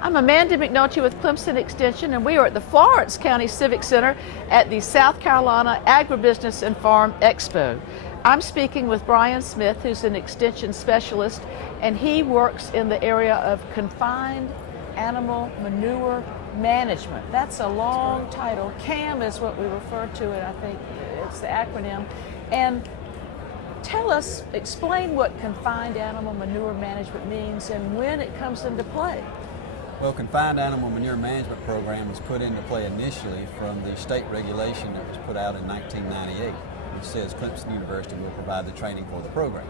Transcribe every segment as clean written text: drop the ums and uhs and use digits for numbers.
I'm Amanda McNulty with Clemson Extension, and we are at the Florence County Civic Center at the South Carolina Agribusiness and Farm Expo. I'm speaking with Bryan Smith, who's an extension specialist, and he works in the area of confined animal manure management. That's a long title. CAM is what we refer to it, I think it's the acronym. And tell us, explain what confined animal manure management means and when it comes into play. Well, Confined Animal Manure Management Program was put into play initially from the state regulation that was put out in 1998, which says Clemson University will provide the training for the program.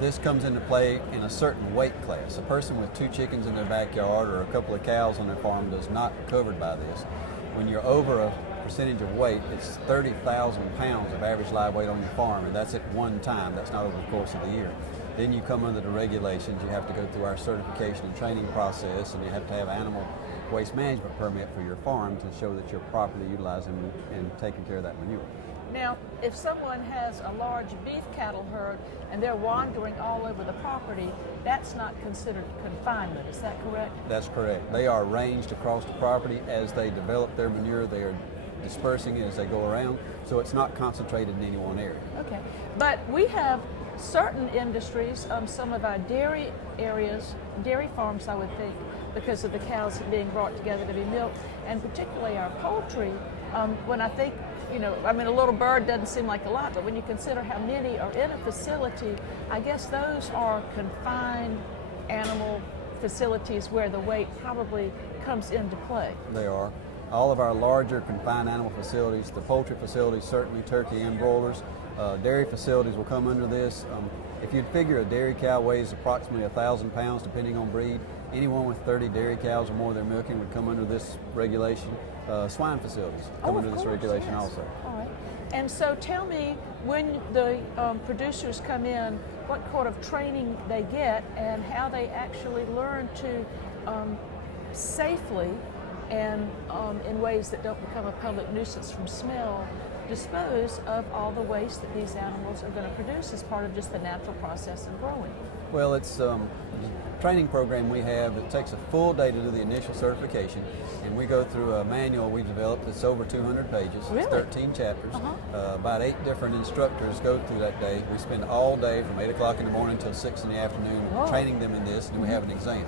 This comes into play in a certain weight class. A person with 2 chickens in their backyard or a couple of cows on their farm is not covered by this. When you're over a percentage of weight, it's 30,000 pounds of average live weight on your farm, and that's at one time. That's not over the course of the year. Then you come under the regulations. You have to go through our certification and training process, and you have to have animal waste management permit for your farm to show that you're properly utilizing and taking care of that manure. Now, if someone has a large beef cattle herd and they're wandering all over the property, that's not considered confinement, is that correct? That's correct. They are ranged across the property. As they develop their manure, they are dispersing it as they go around, so it's not concentrated in any one area. Okay, but we have certain industries, some of our dairy areas, dairy farms I would think, because of the cows being brought together to be milked, and particularly our poultry, when I think, you know, I mean a little bird doesn't seem like a lot, but when you consider how many are in a facility, I guess those are confined animal facilities where the weight probably comes into play. They are. All of our larger confined animal facilities, the poultry facilities, certainly turkey and broilers, dairy facilities will come under this. If you'd figure a dairy cow weighs approximately 1,000 pounds depending on breed, anyone with 30 dairy cows or more they're milking would come under this regulation. Swine facilities come under this regulation also. All right. And so tell me, when the producers come in, what kind of training they get and how they actually learn to safely and in ways that don't become a public nuisance from smell, dispose of all the waste that these animals are going to produce as part of just the natural process of growing. Well, it's a training program we have that takes a full day to do the initial certification, and we go through a manual we developed that's over 200 pages. Really? It's 13 chapters. About 8 different instructors go through that day. We spend all day from 8 o'clock in the morning until 6 in the afternoon training them in this, and then we have an exam.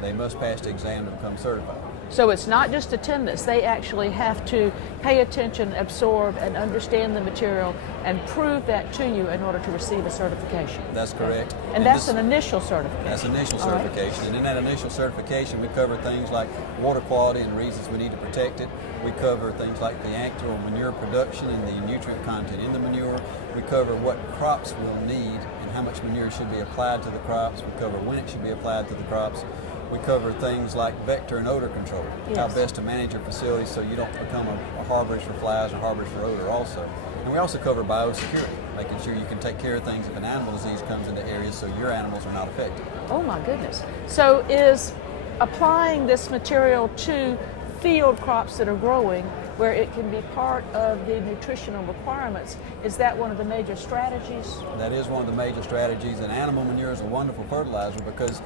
They must pass the exam to become certified. So it's not just attendance, they actually have to pay attention, absorb, and understand the material and prove that to you in order to receive a certification. That's correct. And that's an initial certification. That's initial certification. And in that initial certification, we cover things like water quality and reasons we need to protect it. We cover things like the actual manure production and the nutrient content in the manure. We cover what crops will need and how much manure should be applied to the crops. We cover when it should be applied to the crops. We cover things like vector and odor control, how best to manage your facility so you don't become a harborage for flies or harborage for odor also. And we also cover biosecurity, making sure you can take care of things if an animal disease comes into areas so your animals are not affected. Oh my goodness. So is applying this material to field crops that are growing where it can be part of the nutritional requirements, is that one of the major strategies? That is one of the major strategies, and animal manure is a wonderful fertilizer because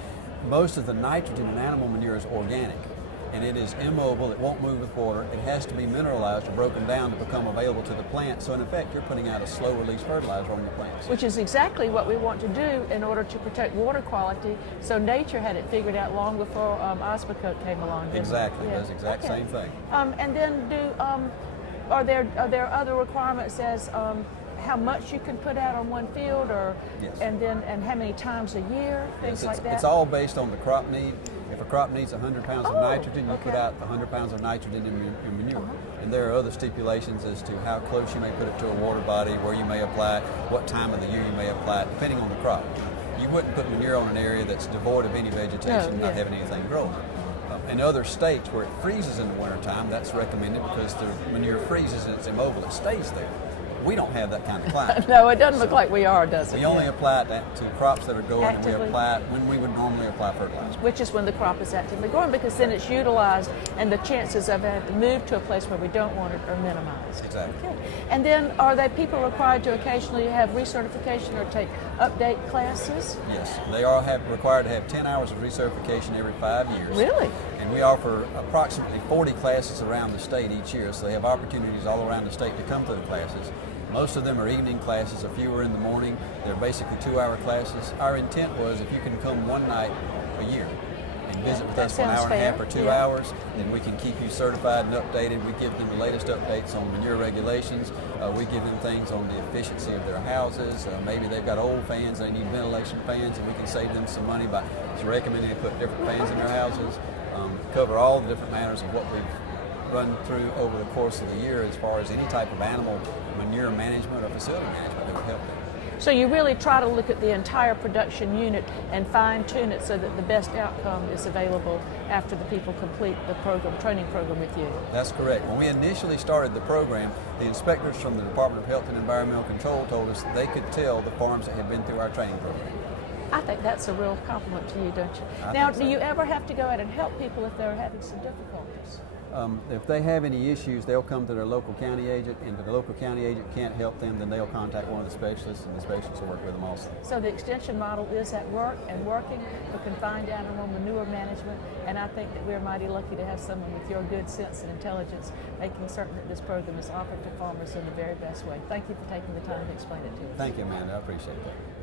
most of the nitrogen in animal manure is organic, and it is immobile. It won't move with water. It has to be mineralized or broken down to become available to the plant. So in effect, you're putting out a slow-release fertilizer on your plants. Which is exactly what we want to do in order to protect water quality. So nature had it figured out long before Osmocote came along. Exactly, it does the exact same thing. And then are there other requirements as how much you can put out on one field, or and how many times a year, things like that? It's all based on the crop need. If a crop needs 100 pounds of nitrogen, you put out 100 pounds of nitrogen in manure. And there are other stipulations as to how close you may put it to a water body, where you may apply it, what time of the year you may apply it, depending on the crop. You wouldn't put manure on an area that's devoid of any vegetation, not having anything growing. In other states where it freezes in the wintertime, that's recommended because the manure freezes and it's immobile, it stays there. We don't have that kind of climate. No, it doesn't look like we are, does it? We only apply it to crops that are growing, and we Actively. apply it when we would normally apply fertilizer. Which is when the crop is actively growing, because then it's utilized and the chances of having to move to a place where we don't want it are minimized. Exactly. Okay. And then are they people required to occasionally have recertification or take update classes? Yes, they are required to have 10 hours of recertification every 5 years. Really? And we offer approximately 40 classes around the state each year, so they have opportunities all around the state to come to the classes. Most of them are evening classes, a few are in the morning. They're basically 2-hour classes. Our intent was if you can come one night a year and visit with us for an hour and a half or 2 hours, then we can keep you certified and updated. We give them the latest updates on manure regulations. We give them things on the efficiency of their houses. Maybe they've got old fans, they need ventilation fans, and we can save them some money by recommending to put different fans in their houses. Cover all the different matters of what we've run through over the course of the year as far as any type of animal manure management or facility management that would help them. So you really try to look at the entire production unit and fine-tune it so that the best outcome is available after the people complete the training program with you. That's correct. When we initially started the program, the inspectors from the Department of Health and Environmental Control told us they could tell the farms that had been through our training program. I think that's a real compliment to you, don't you? I Now, think so. do you ever have to go out and help people if they're having some difficulties? If they have any issues, they'll come to their local county agent, and if the local county agent can't help them, then they'll contact one of the specialists, and the specialists will work with them also. So the extension model is at work and working for confined animal manure management, and I think that we're mighty lucky to have someone with your good sense and intelligence making certain that this program is offered to farmers in the very best way. Thank you for taking the time to explain it to us. Thank you, Amanda. I appreciate that.